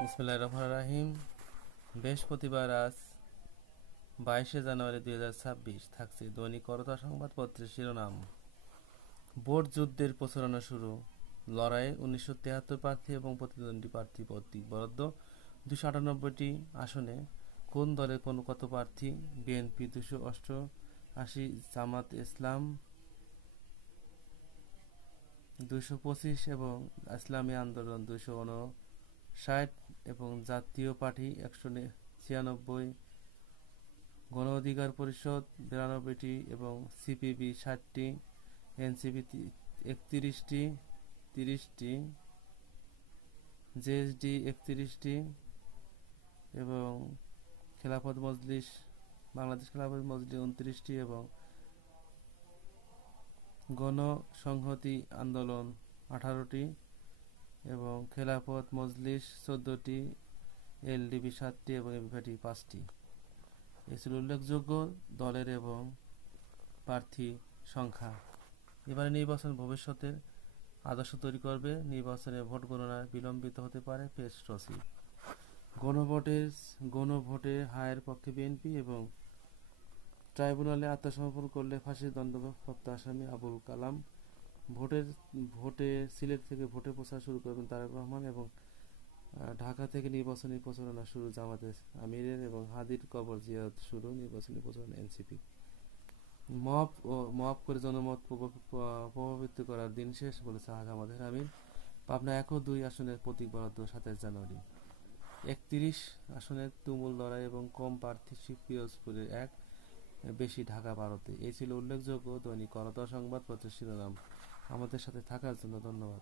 বিসমিল্লাহির রহমানির রহিম। বৃহস্পতিবার আজ 22শে জানুয়ারি 2026 থাকছে দৈনিক করতোয়া সংবাদপত্রের শিরোনাম। ভোট যুদ্ধের প্রচারণা শুরু, লড়াইয়ে 1973 প্রার্থী এবং প্রতিদ্বন্দ্বী প্রার্থী প্রতীক বরাদ্দ 298টি আসনে। কোন দলে কত প্রার্থী? বিএনপি 288, জামাত ইসলাম 225 এবং ইসলামী আন্দোলন 259 এবং জাতীয় পার্টি 196, গণ অধিকার পরিষদ 92টি এবং সিপিবি 60টি, এনসিপি 31টি, 30টি, জেএসডি 31টি এবং খেলাফত মজলিস, বাংলাদেশ খেলাফত মজলিস 29টি এবং গণসংহতি আন্দোলন 18টি এবং খেলাফত মজলিস 14টি, এলডিপি 7টি এবং এবিভিপি 5টি। এ ছিল উল্লেখযোগ্য দলের এবং প্রার্থী সংখ্যা। এবারে নির্বাচন ভবিষ্যতের আদর্শ তৈরি করবে। নির্বাচনে ভোট গণনা বিলম্বিত হতে পারে, পেশ সচিব। গণভোটে হারের পক্ষে বিএনপি এবং ট্রাইব্যুনালে আত্মসমর্পণ করলে ফাঁসির দণ্ডপ্রাপ্ত আসামি আবুল কালাম। ভোটে সিলেট থেকে ভোটের প্রচার শুরু করবেন তারেক রহমান এবং ঢাকা থেকে নির্বাচনী প্রচারণা শুরু জামাতে আমিরের এবং হাদির কবর জিয়ারত শুরু, নির্বাচনী প্রচারণা এনসিপি। মপ করে জনমত প্রভাবিত করার দিন শেষ, বলেছে জামাতের আমির। পাবনা 1 ও 2 আসনের প্রতীক বরাদ্দ 27 জানুয়ারি। 31 আসনের তুমুল লড়াই এবং কম প্রার্থী পিরোজপুরে 1, বেশি ঢাকা 12-তে। এই ছিল উল্লেখযোগ্য দৈনিক করতোয়া সংবাদপত্রের শিরোনাম। আমাদের সাথে থাকার জন্য ধন্যবাদ।